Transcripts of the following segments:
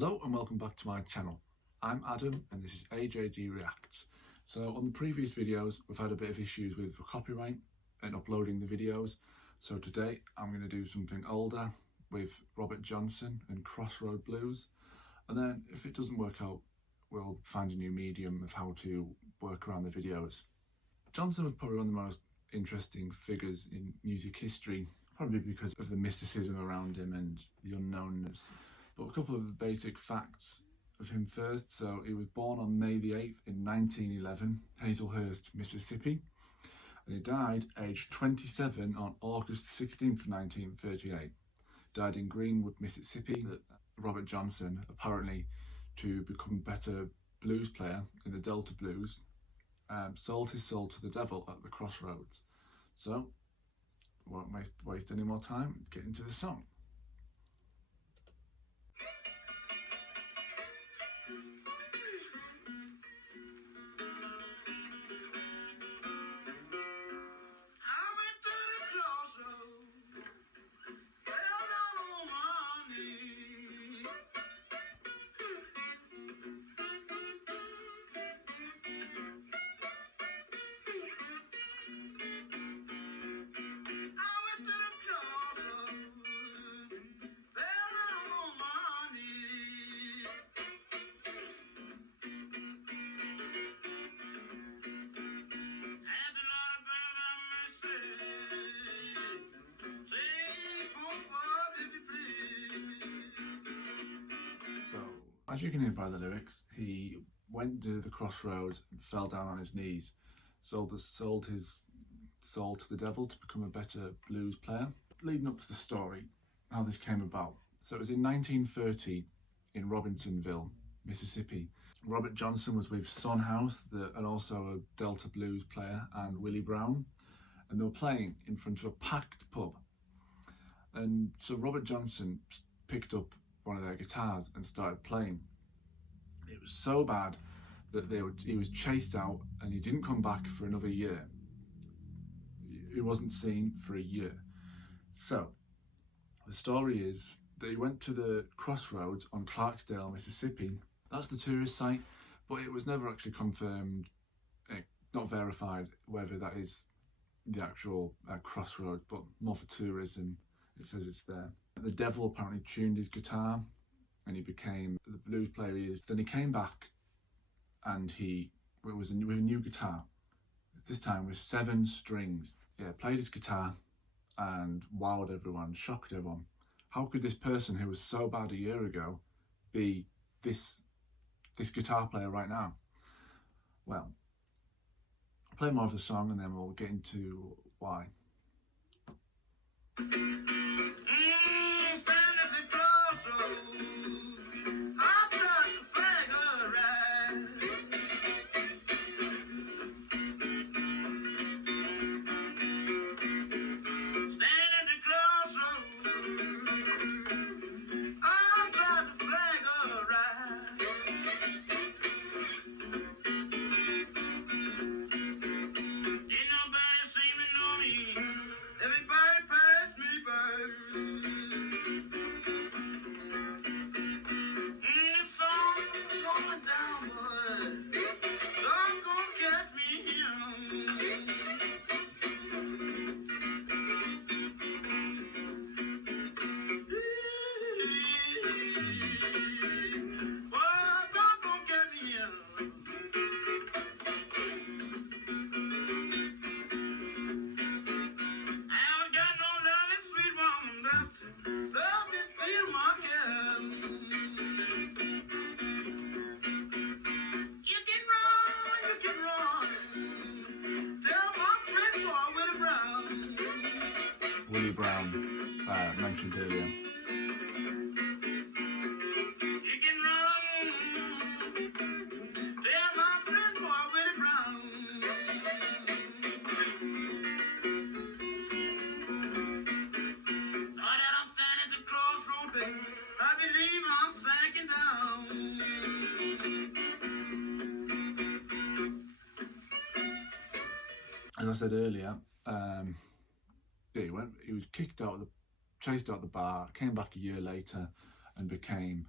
Hello and welcome back to my channel. I'm Adam and this is AJD Reacts. So on the previous videos we've had a bit of issues with copyright and uploading the videos. So today I'm going to do something older with Robert Johnson and Crossroad Blues, and then if it doesn't work out we'll find a new medium of how to work around the videos. Johnson was probably one of the most interesting figures in music history, probably because of the mysticism around him and the unknownness. But a couple of the basic facts of him first. So he was born on May the 8th in 1911, Hazelhurst, Mississippi. And he died aged 27 on August 16th, 1938. Died in Greenwood, Mississippi. Robert Johnson, apparently to become a better blues player in the Delta Blues, sold his soul to the devil at the Crossroads. So, won't waste any more time, get into the song. So, as you can hear by the lyrics, he went to the crossroads and fell down on his knees, sold his soul to the devil to become a better blues player. Leading up to the story, how this came about. So it was in 1930 in Robinsonville, Mississippi. Robert Johnson was with Son House, and also a Delta blues player, and Willie Brown, and they were playing in front of a packed pub. And so Robert Johnson picked up one of their guitars and started playing. It was so bad that he was chased out and he didn't come back for another year. He wasn't seen for a year. So the story is that he went to the crossroads on Clarksdale, Mississippi. That's the tourist site, but it was never actually confirmed, not verified, whether that is the actual crossroads, but more for tourism. It says it's there. The devil apparently tuned his guitar and he became the blues player he is. Then he came back and he was with a new guitar, this time with 7 strings. Yeah, played his guitar and wowed everyone, shocked everyone. How could this person who was so bad a year ago be this guitar player right now? Well, I'll play more of the song and then we'll get into why. Willie Brown, mentioned earlier. As I said earlier, he was chased out of the bar, came back a year later and became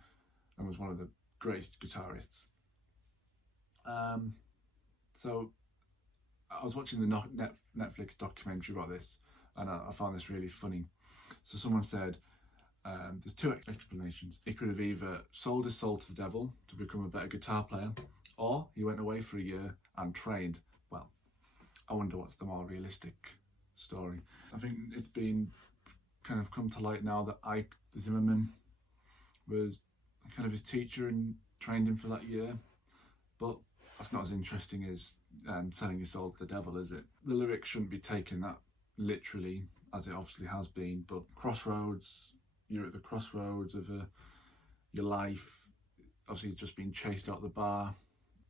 and was one of the greatest guitarists. So I was watching the Netflix documentary about this, and I found this really funny. So someone said there's two explanations. He could have either sold his soul to the devil to become a better guitar player, or he went away for a year and trained. Well, I wonder what's the more realistic story. I think it's been kind of come to light now that Ike Zimmerman was kind of his teacher and trained him for that year, but that's not as interesting as selling your soul to the devil, is it? The lyrics shouldn't be taken that literally, as it obviously has been, but crossroads, you're at the crossroads of your life. Obviously, he's just been chased out the bar.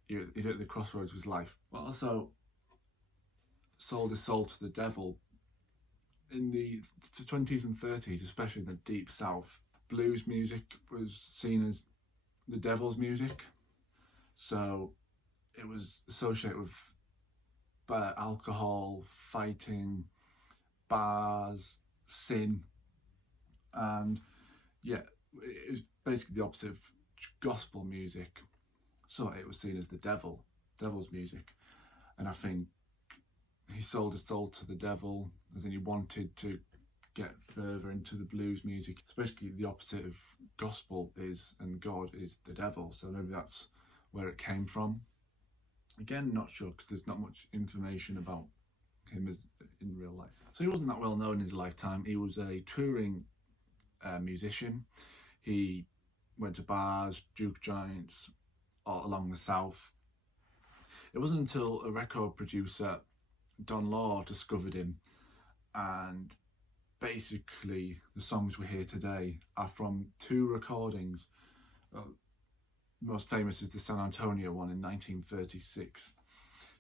He's at the crossroads of his life. But also, sold his soul to the devil. In the 20s and 30s, especially in the Deep South, blues music was seen as the devil's music. So it was associated with alcohol, fighting, bars, sin, and yeah, it was basically the opposite of gospel music. So it was seen as the devil's music. And I think he sold his soul to the devil, as in he wanted to get further into the blues music. It's basically the opposite of gospel is, and God is the devil. So maybe that's where it came from. Again, not sure, because there's not much information about him as in real life. So he wasn't that well known in his lifetime. He was a touring musician. He went to bars, juke joints all along the South. It wasn't until a record producer, Don Law, discovered him, and basically the songs we hear today are from two recordings. Most famous is the San Antonio one in 1936.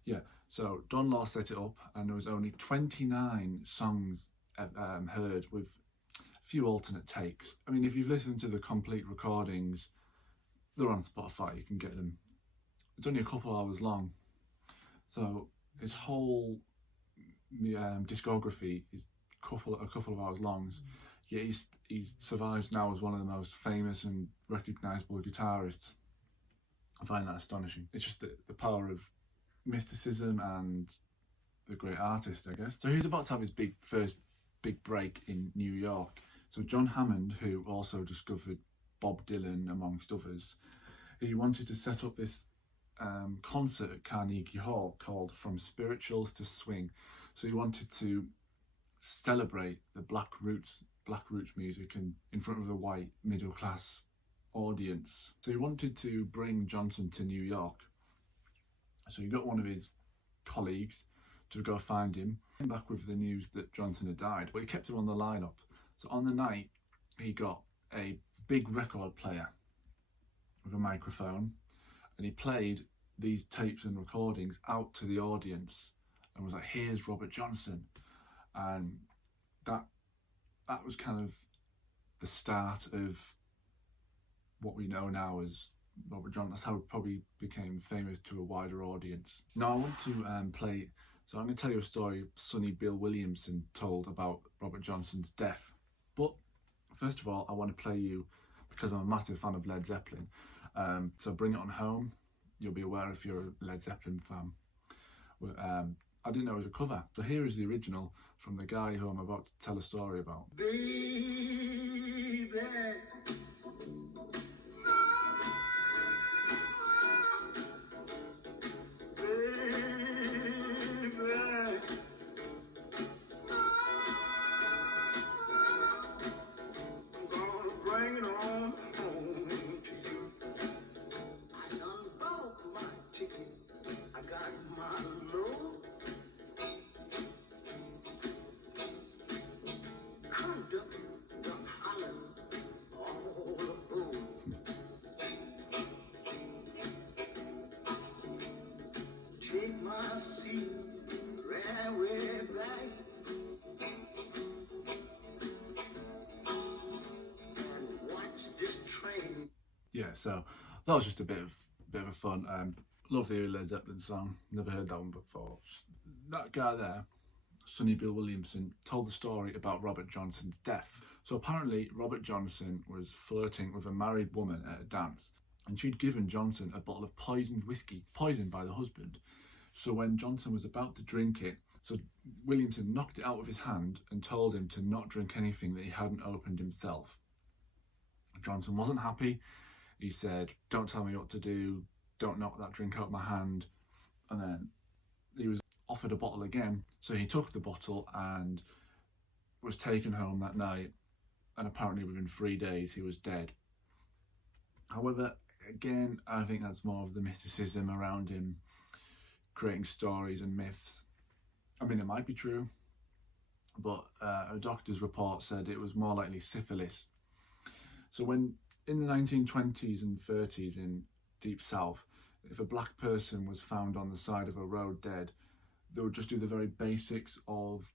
Yeah, so Don Law set it up, and there was only 29 songs heard, with a few alternate takes. I mean, if you've listened to the complete recordings, they're on Spotify, you can get them. It's only a couple hours long. So his whole discography is a couple of hours long. Yet he survives now as one of the most famous and recognisable guitarists. I find that astonishing. It's just the power of mysticism and the great artist, I guess. So he was about to have his first big break in New York. So John Hammond, who also discovered Bob Dylan amongst others, he wanted to set up this concert at Carnegie Hall called From Spirituals to Swing. So he wanted to celebrate the black roots music and in front of a white middle class audience. So he wanted to bring Johnson to New York. So he got one of his colleagues to go find him. Came back with the news that Johnson had died, but he kept him on the lineup. So on the night, he got a big record player with a microphone, and he played these tapes and recordings out to the audience and was like, "Here's Robert Johnson." And that was kind of the start of what we know now as Robert Johnson. That's how it probably became famous to a wider audience. Now I want to play, so I'm going to tell you a story Sonny Bill Williamson told about Robert Johnson's death. But first of all, I want to play you, because I'm a massive fan of Led Zeppelin, so Bring It On Home. You'll be aware if you're a Led Zeppelin fan. I didn't know it was a cover. So here is the original from the guy who I'm about to tell a story about. Baby, take my seat right where right, and watch this train. Yeah, so that was just a bit of fun. Love the Led Zeppelin song. Never heard that one before. That guy there, Sonny Bill Williamson, told the story about Robert Johnson's death. So apparently Robert Johnson was flirting with a married woman at a dance, and she'd given Johnson a bottle of poisoned whiskey, poisoned by the husband. So when Johnson was about to drink it, so Williamson knocked it out of his hand and told him to not drink anything that he hadn't opened himself. Johnson wasn't happy. He said, "Don't tell me what to do, don't knock that drink out of my hand." And then he was offered a bottle again, so he took the bottle and was taken home that night, and apparently within 3 days he was dead. However, again, I think that's more of the mysticism around him, creating stories and myths. I mean, it might be true, but a doctor's report said it was more likely syphilis. So when in the 1920s and 30s in Deep South, if a black person was found on the side of a road dead, they would just do the very basics of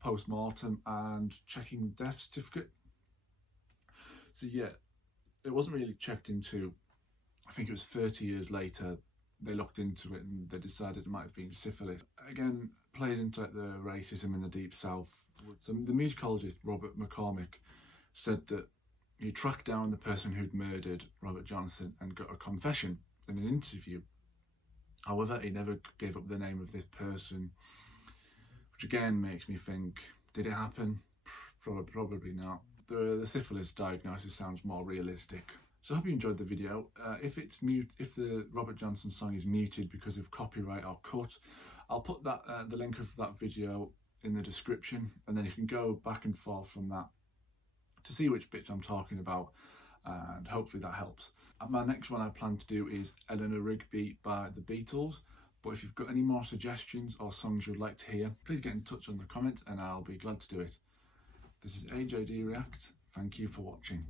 post-mortem and checking the death certificate. So yeah, it wasn't really checked into. I think it was 30 years later they looked into it and they decided it might have been syphilis. Again, plays into like the racism in the Deep South. So the musicologist Robert McCormick said that he tracked down the person who'd murdered Robert Johnson and got a confession in an interview. However, he never gave up the name of this person, which again makes me think, did it happen? Probably not. The syphilis diagnosis sounds more realistic. So I hope you enjoyed the video. If the Robert Johnson song is muted because of copyright or cut, I'll put that the link of that video in the description, and then you can go back and forth from that to see which bits I'm talking about, and hopefully that helps. And my next one I plan to do is Eleanor Rigby by the Beatles, but if you've got any more suggestions or songs you'd like to hear, please get in touch on the comments and I'll be glad to do it. This is AJD Reacts. Thank you for watching.